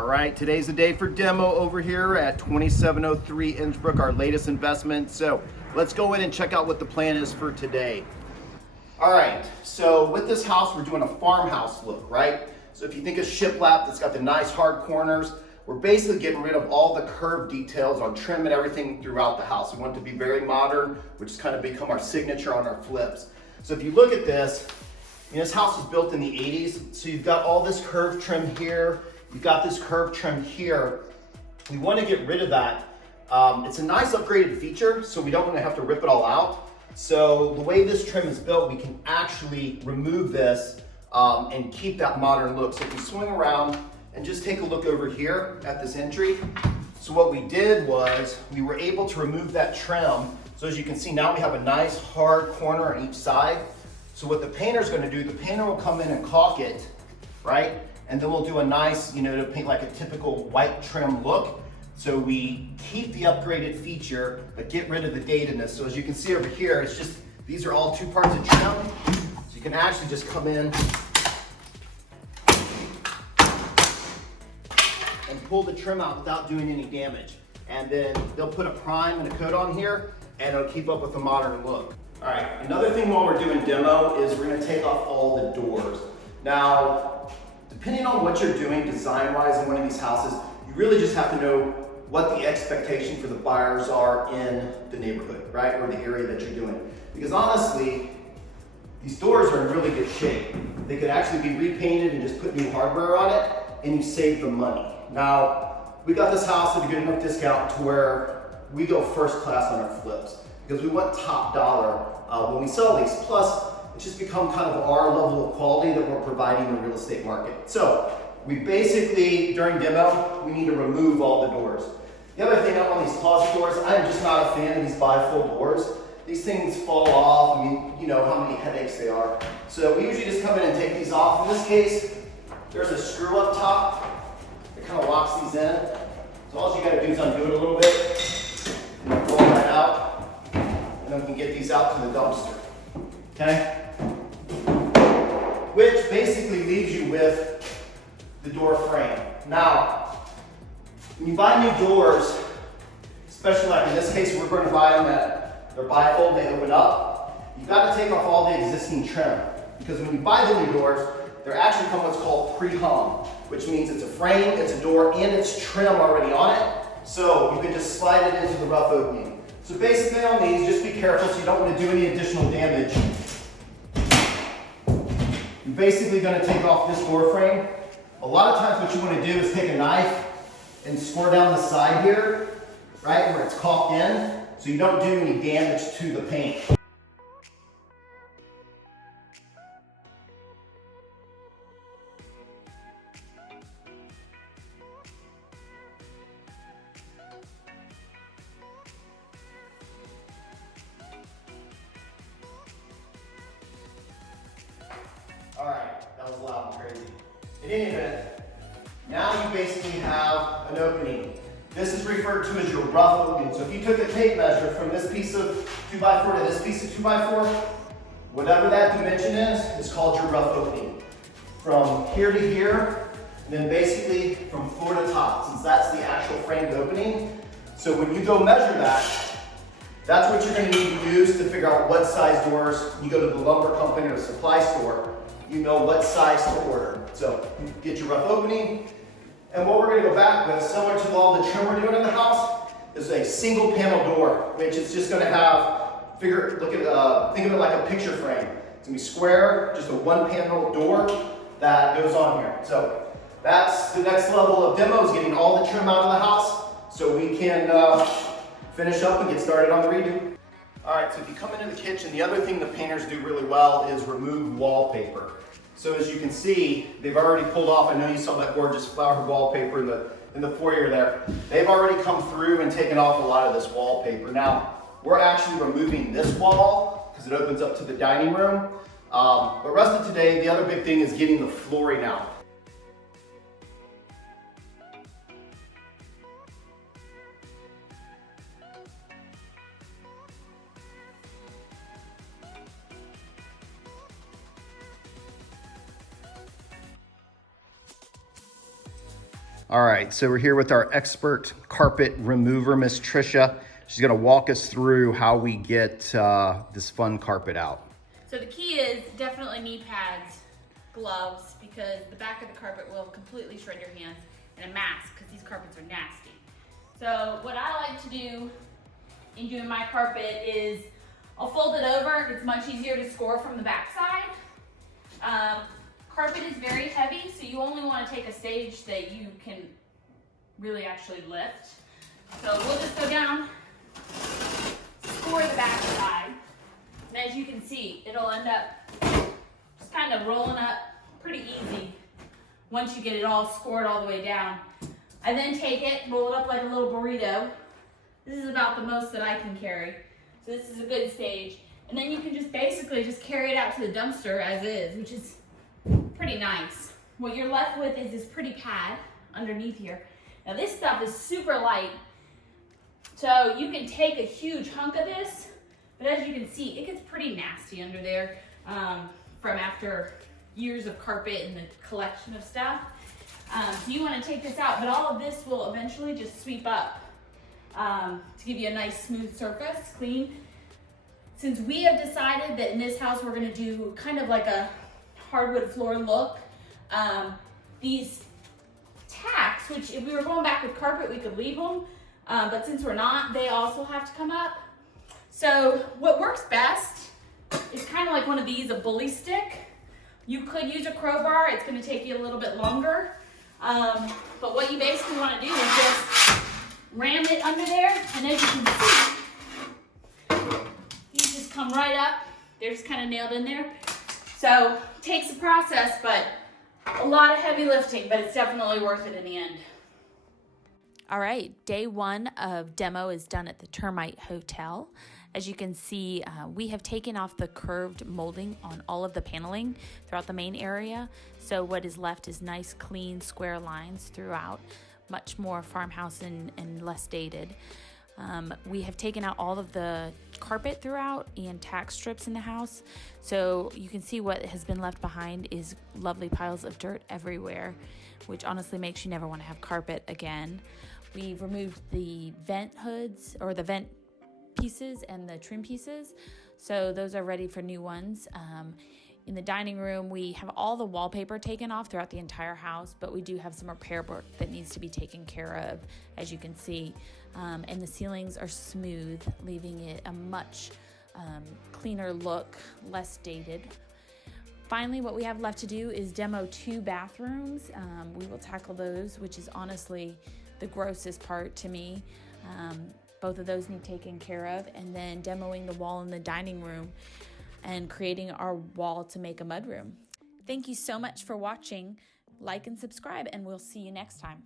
All right, today's the day for demo over here at 2703 Innsbruck, our latest investment. So let's go in and check out what the plan is for today. All right, so with this house, we're doing a farmhouse look, right? So if you think of shiplap that's got the nice hard corners, we're basically getting rid of all the curved details on trim and everything throughout the house. We want it to be very modern, which has kind of become our signature on our flips. So if you look at this, this house was built in the 80s, so you've got all this curved trim here, you've got this curved trim here. We want to get rid of that. It's a nice upgraded feature, so we don't want to have to rip it all out. So the way this trim is built, we can actually remove this and keep that modern look. So if you swing around and just take a look over here at this entry. So what we did was we were able to remove that trim. So as you can see, now we have a nice hard corner on each side. So what the painter's gonna do, the painter will come in and caulk it, right? And then we'll do a nice, to paint like a typical white trim look. So we keep the upgraded feature, but get rid of the datedness. So as you can see over here, it's just, these are all 2 parts of trim. So you can actually just come in and pull the trim out without doing any damage. And then they'll put a prime and a coat on here, and it'll keep up with the modern look. All right, another thing while we're doing demo is we're gonna take off all the doors. Now, depending on what you're doing design-wise in one of these houses, you really just have to know what the expectation for the buyers are in the neighborhood, right? Or the area that you're doing. Because honestly, these doors are in really good shape. They could actually be repainted and just put new hardware on it, and you save the money. Now, we got this house at a good enough discount to where we go first class on our flips because we want top dollar when we sell these. Plus, it's just become kind of our level of quality that we're providing in the real estate market. So, we basically, during demo, we need to remove all the doors. The other thing on these closet doors, I'm just not a fan of these bifold doors. These things fall off. I mean, you know how many headaches they are. So we usually just come in and take these off. In this case, there's a screw up top that kind of locks these in. So all you gotta do is undo it a little bit, and then pull it right out, and then we can get these out to the dumpster, okay? Which basically leaves you with the door frame. Now, when you buy new doors, especially like in this case, we're going to buy them that they're bifold, they open up. You've got to take off all the existing trim because when you buy the new doors, they're actually come what's called pre-hung, which means it's a frame, it's a door, and it's trim already on it. So you can just slide it into the rough opening. So basically on these, just be careful so you don't want to do any additional damage. You're basically going to take off this door frame. A lot of times what you want to do is take a knife and score down the side here, right, where it's caulked in, so you don't do any damage to the paint. All right, that was loud and crazy. In any event, now you basically have an opening. This is referred to as your rough opening. So if you took a tape measure from this piece of 2x4 to this piece of 2x4, whatever that dimension is called your rough opening. From here to here, and then basically from floor to top, since that's the actual framed opening. So when you go measure that, that's what you're going to need to use to figure out what size doors. You go to the lumber company or the supply store, you know what size to order. So you get your rough opening. And what we're going to go back with, similar to all the trim we're doing in the house, is a single panel door, which is just going to have, think of it like a picture frame. It's going to be square, just a 1 panel door that goes on here. So that's the next level of demo, is getting all the trim out of the house so we can finish up and get started on the redo. All right, so if you come into the kitchen, the other thing the painters do really well is remove wallpaper. So as you can see, they've already pulled off, I know you saw that gorgeous flower wallpaper in the foyer there. They've already come through and taken off a lot of this wallpaper. Now, we're actually removing this wall because it opens up to the dining room. But rest of today, the other big thing is getting the flooring out. All right, so we're here with our expert carpet remover, Miss Trisha. She's gonna walk us through how we get this fun carpet out. So the key is definitely knee pads, gloves, because the back of the carpet will completely shred your hands, and a mask, because these carpets are nasty. So what I like to do in doing my carpet is I'll fold it over. It's much easier to score from the back side. Carpet is very heavy, so you only want to take a stage that you can really actually lift. So we'll just go down, score the back side, and as you can see, it'll end up just kind of rolling up pretty easy once you get it all scored all the way down. I then take it, roll it up like a little burrito. This is about the most that I can carry. So this is a good stage. And then you can just basically just carry it out to the dumpster as is, which is pretty nice. What you're left with is this pretty pad underneath here. Now this stuff is super light, so you can take a huge hunk of this, but as you can see, it gets pretty nasty under there from after years of carpet and the collection of stuff. So you want to take this out, but all of this will eventually just sweep up to give you a nice smooth surface, clean. Since we have decided that in this house we're going to do kind of like a hardwood floor look, these tacks, which if we were going back with carpet we could leave them, but since we're not, they also have to come up. So what works best is kind of like one of these, a bully stick. You could use a crowbar, it's going to take you a little bit longer, but what you basically want to do is just ram it under there, and as you can see, these just come right up. They're just kind of nailed in there. So it takes a process, but a lot of heavy lifting, but it's definitely worth it in the end. All right, day one of demo is done at the Termite Hotel. As you can see, we have taken off the curved molding on all of the paneling throughout the main area. So what is left is nice, clean, square lines throughout, much more farmhouse and less dated. We have taken out all of the carpet throughout and tack strips in the house. So you can see what has been left behind is lovely piles of dirt everywhere, which honestly makes you never want to have carpet again. We've removed the vent hoods or the vent pieces and the trim pieces. So those are ready for new ones. In the dining room, we have all the wallpaper taken off throughout the entire house, but we do have some repair work that needs to be taken care of, as you can see. And the ceilings are smooth, leaving it a much cleaner look, less dated. Finally, what we have left to do is demo 2 bathrooms. We will tackle those, which is honestly the grossest part to me. Both of those need taken care of, and then demoing the wall in the dining room and creating our wall to make a mudroom. Thank you so much for watching. Like and subscribe, and we'll see you next time.